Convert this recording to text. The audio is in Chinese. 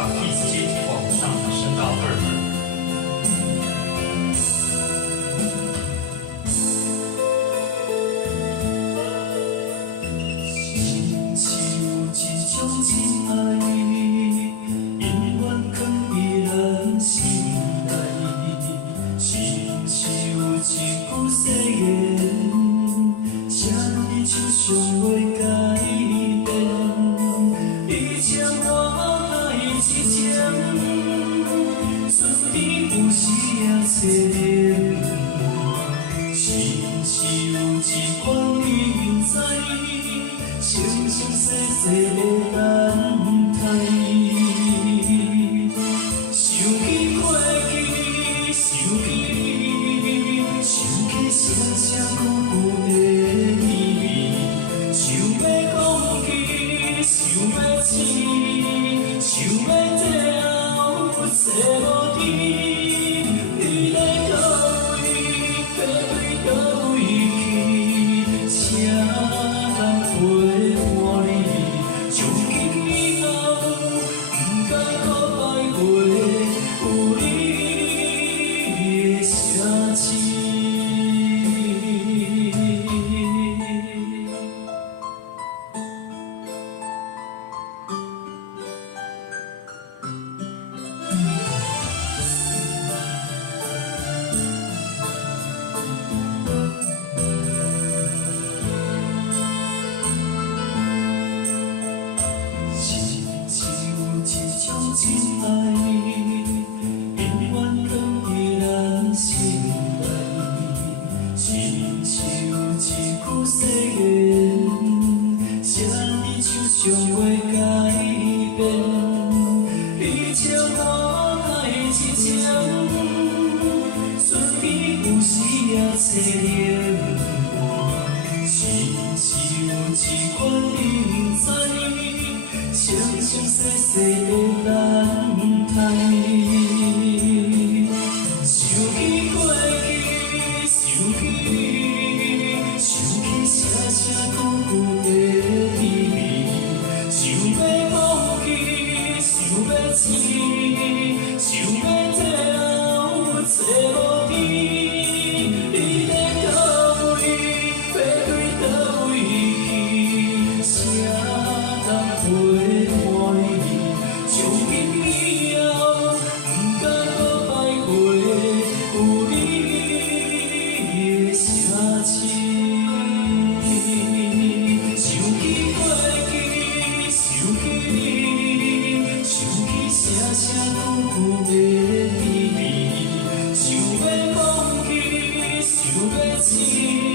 把 keys 阶梯往上升到2。亲像一种真爱，永远藏伫咱心内。亲像一句誓言，请你手上袂改变。你将我爱一针，船边有时也凄凉。亲像一款人知。生生世世的等待，想起过去，想起你，想起声声句句的秘密，想要讲起，想要醒，想要最后找无天，你在倒位，要对倒位去，请共陪。从今以后，不敢再摆过有你的城市。真爱永远藏伫咱心内，亲像一句誓言，写伫手上袂改变。你将我爱一针，船边有时也凄凉。亲像一款人知，生生世世的等待，想起过去，想起你，想起声声句句的秘密，想要讲起，想要醒，想要最后找无天，你在倒位，要对倒位去，请共陪伴你。从今以后，不敢再摆过有你的城市。想起过去，想起你，想起声声句句的秘密，想要讲起，想要醒。